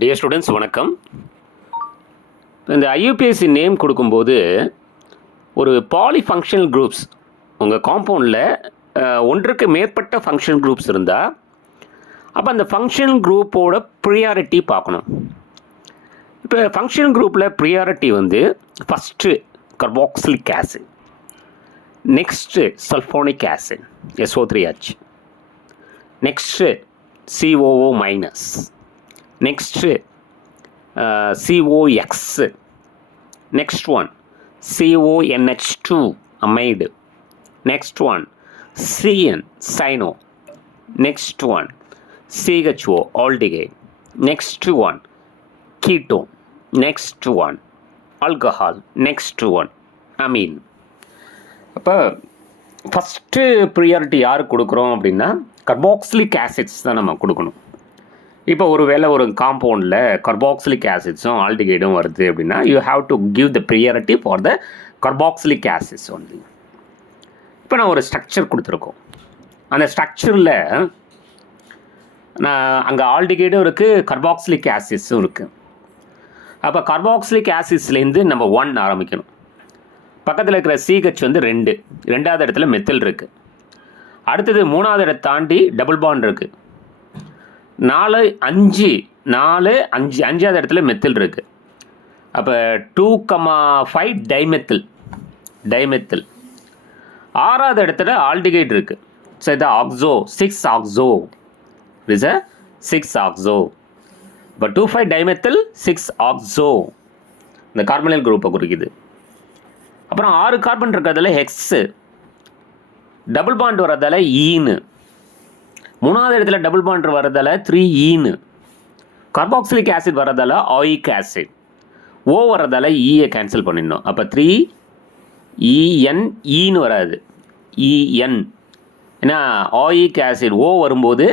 Dear students வணக்கம். இந்த IUPSC name கொடுக்கும்போது ஒரு பாலிஃபங்க்ஷனல் குரூப்ஸ் உங்கள் காம்பவுண்டில் ஒன்றுக்கு மேற்பட்ட ஃபங்க்ஷனல் குரூப்ஸ் இருந்தால் அப்போ அந்த ஃபங்க்ஷனல் குரூப்போட ப்ரியாரிட்டி பார்க்கணும். இப்போ ஃபங்க்ஷனல் குரூப்பில் ப்ரியாரிட்டி வந்து first carboxylic acid, next sulphonic acid SO3H, next COO minus, next COX, next one CONH2 amide, next one CN cyano, next one CHO aldehyde, next one ketone, next one alcohol, next one amine. அப்போ first priority யாருக்கு கொடுக்குறோம் அப்படின்னா carboxylic acids தான் நம்ம கொடுக்கணும். இப்போ ஒரு வேளை ஒரு காம்பவுண்டில் கார்பாக்சிலிக் ஆசிட்ஸும் ஆல்டிகைடும் வருது அப்படின்னா you have to give the priority for the carboxylic acids only. இப்போ நான் ஒரு ஸ்ட்ரக்சர் கொடுத்துருக்கோம். அந்த ஸ்ட்ரக்சரில் நான் அங்கே ஆல்டிகைடும் இருக்குது, கார்பாக்சிலிக் ஆசிட்ஸும் இருக்குது. அப்போ கார்பாக்சிலிக் ஆசிட்ஸ்லேருந்து நம்ம 1 ஆரம்பிக்கணும். பக்கத்தில் இருக்கிற CH வந்து 2, 2வது இடத்துல மெத்தில் இருக்குது. அடுத்தது 3வது இடத்தை தாண்டி டபுள் பாண்ட் இருக்குது. 4, 5, 5வது இடத்துல மெத்தில் இருக்குது. அப்போ 2,5 டைமெத்தில். 6வது இடத்துல ஆல்டிகைட் இருக்குது. ஸோ இது ஆக்ஸோ, 6 ஆக்ஸோ, இஸ் அ 6 ஆக்ஸோ. இப்போ 2,5 டைமெத்தில் 6 ஆக்ஸோ இந்த கார்பனைல் குரூப்பை குறிக்குது. அப்புறம் 6 கார்பன் இருக்கிறதுல ஹெக்ஸு, டபுள் பாண்ட் வர்றதால ஈனு, 3வது இடத்துல double bond வர்றதால 3ஈனு, carboxylic acid வர்றதால ஆயிக் acid, ஓ வர்றதால ஈயை கேன்சல் பண்ணிடணும். அப்போ 3EN ஈன்னு வராது, EN. ஏன்னா ஆயிக் ஆசிட் ஓ வரும்போது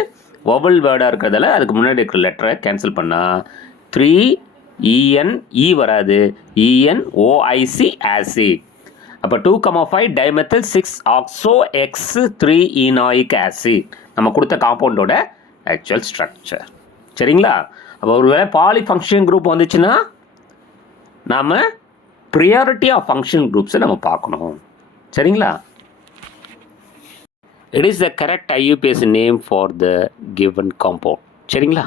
வவல் வேர்டாக இருக்கிறதால அதுக்கு முன்னாடி இருக்கிற லெட்டரை கேன்சல் பண்ணால் 3EN ஈ வராது, ENOIC ஆசிட். அப்போ 2,5 டைமெத்தில் 6 ஆக்ஸோ எக்ஸ் 3 ஈனாயிக் ஆசிட் நம்ம கொடுத்த காம்பவுண்டோட ஆக்சுவல் ஸ்ட்ரக்சர். சரிங்களா? அப்போ ஒரு வேளை பாலிஃபங்க்ஷன் குரூப் வந்துச்சுன்னா நாம் ப்ரியாரிட்டி ஆஃப் ஃபங்க்ஷன் குரூப்ஸை நம்ம பார்க்கணும். சரிங்களா? It is the correct IUPAC name for the given compound. சரிங்களா?